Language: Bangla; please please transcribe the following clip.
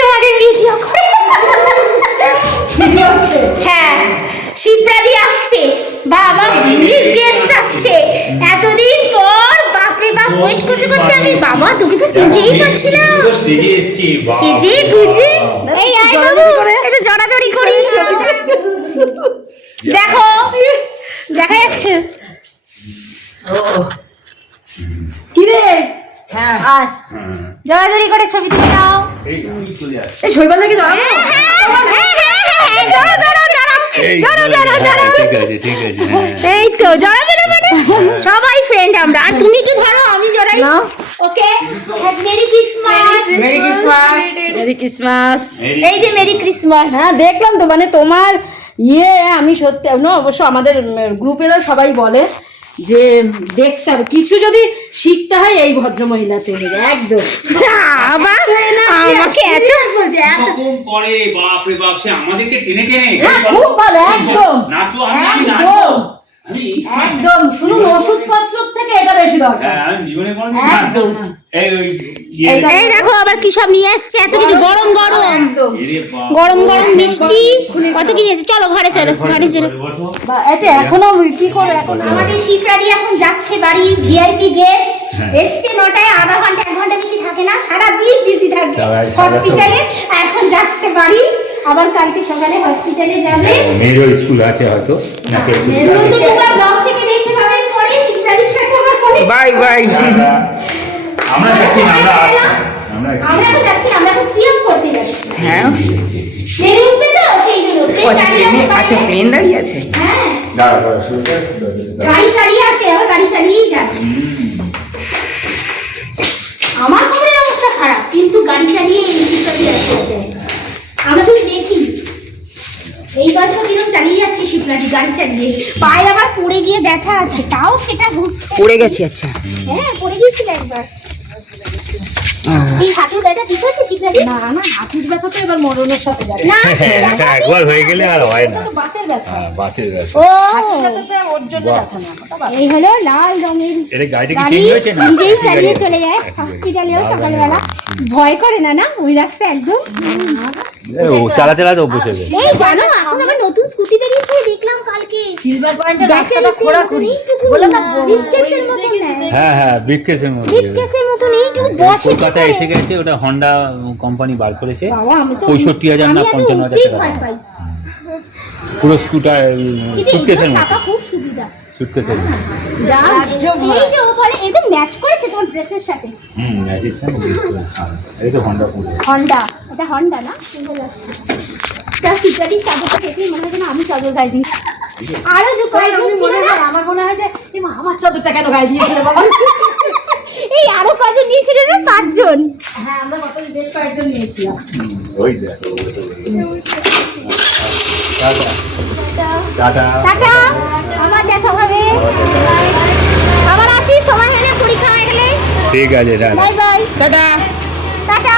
তোমাদের ভিডিও করে। হ্যাঁ শিপ্রাদি আসছে, বাবা পুলিশ গেস্ট আসছে এতদিন পর, বাপরে বাপ ওয়েট করতে করতে আমি, বাবা তোকে তো চিনতেই পারছি না, সেজে গুজে। এই আয় বাবু একটু জড়াজড়ি করি, দেখো দেখা যাচ্ছে কি রে? হ্যাঁ জড়াজড়ি করে ছবি তুলে দাও। এই শৈবাল থেকে জড়াবো? এই তো জড়াবে না মানে সবাই ফ্রেন্ড আমরা, আর তুমি কি ধরো আমি জড়াই। Okay merry Christmas. Merry Christmas. Merry Christmas. এই যে মেরি ক্রিসমাস। হ্যাঁ দেখলাম তো, মানে তোমার ইয়ে, আমি সত্যি না, অবশ্য আমাদের গ্রুপেরও সবাই বলে যে দেখতে হবে কিছু যদি শিখতে হয় এই ভদ্র মহিলা থেকে, একদম আমাকে এত বলছে এরকম করে, বাপ রে বাপ, সে আমাদেরকে টেনে টেনে খুব ভালো, একদম নাচো, আমি একদম আমি একদম। শুনুন, ওষুধপত্র থেকে এটা বেশি দরকার। আমি জীবনে কোনোদিন একদম। এই দেখো আবার কি সব নিয়ে আসছে, এত কিছু গরম গরম একদম গরম গরম মিষ্টি কত কি নিয়েছে। চলো ঘরে চলো, ঘরে চলো। এটা এখনো কি করে, এখন আমাদের শিপ্রাদি এখন যাচ্ছে বাড়ি, ভিআইপি গেস্ট এসছে 9টায়, আধা ঘন্টা 1 ঘন্টা বেশি থাকে না, সারাদিন বিজি থাকে হসপিটালে, এখন যাচ্ছে বাড়ি, আবার কালকে সকালে হসপিটালে যাবে। মেয়েরও স্কুল আছে হয়তো নাকি? তোমরা ব্লগ থেকে দেখতে পাবেন পরে শিপ্রাদির সাথে আবার পরে। Bye bye. আমরা যাচ্ছি না, আমরা আসছি, আমরা তো যাচ্ছি, আমরা তো সিএম করতে যাচ্ছি। হ্যাঁ ট্রেনে উঠবে তো সেই জন্য আচ্ছা, প্লেন দাঁড়িয়ে আছে। হ্যাঁ দাঁড়া দাঁড়া শুরু করে গাড়ি চালিয়ে আসে, আর গাড়ি চালিয়েই যায়। আমার খবরের অবস্থা খারাপ, কিন্তু গাড়ি চালিয়ে এই শিপ্রাদি আসে যায়। আমরা শুধু দেখি এই বছর কিরকম চালিয়ে যাচ্ছে শিপ্রাদি গাড়ি চালিয়ে, পায়ে আবার পড়ে গিয়ে ব্যথা আছে, তাও সেটা পড়ে গেছি। আচ্ছা হ্যাঁ পড়ে গিয়েছিল একবার। এই হাঁটুর ব্যথা ঠিক আছে শিপ্রাদি? না না, হাঁটুর ব্যথা তো এবার মরণের সাথে যাবে। না একবার হয়ে গেলে আর হয় না। এটা তো বাতের ব্যথা। হ্যাঁ, বাতের ব্যথা। ও হাঁটুর ব্যথা তো ওর জন্য ব্যথা না, ওটা বাতের। এই হলো লাল রঙের এটা গাড়িটা কি গাড়ি, চেঞ্জ হয়েছে না? নিজেই চালিয়ে চলে যায় হসপিটালেও সকালবেলা। ভয় করে না না ওই রাস্তা একদম। ও চালাতে চালাতে অভ্যেস হয়ে গেছে। এই জানো এখন আবার নতুন স্কুটি বেরিয়েছে, দেখলাম কালকে। সিলভার পয়েন্টের ব্যাটারি রাস্তাটা খোঁড়াখুড়ি। বলে না ব্রিফকেসের মতন নেয়, হ্যাঁ হ্যাঁ, ব্রিফকেসের মধ্যে। ব্রিফকেসের মতন এইটুকু বসে। কলকাতা এসে গেছে, ওটা হন্ডা কোম্পানি বার করেছে। বাবা আমি তো 65,000 না 55,000 টাকা। ভয় পাই। পুরো স্কুটার কিন্তু সুটকেসের এগুলো মতো, টাকা খুব সুবিধা। সুটকেসের মতো। এই যে ওপরে একদম ম্যাচ করেছে তোমার ড্রেসের সাথে। ম্যাজিকশন এই তো হন্ডা পুরো। হন্ডা, এটা হন্ডা না, সুন্দর লাগছে। তার শিপ্রাদি চাদরটা দেখেই মনে হয় যেন আমি চাদর গায়ে দিই। আরো কয়েকজন ছিল না, আমার মনে হয় যে এমা আমার চাদরটা কেন গায়ে দিয়েছিল বাবা। এই আরো কজন নিয়েছিল না, 5 জন। হ্যাঁ, আমরা গত বেশ কয়েকজন নিয়েছিলাম। ওই দেখো টাটা টাটা টাটা, আবার দেখা হবে। আবার আসি সময় হলে, পরীক্ষা হয়ে গেলে। ঠিক আছে, টাটা। বাই বাই, দাদা টাটা।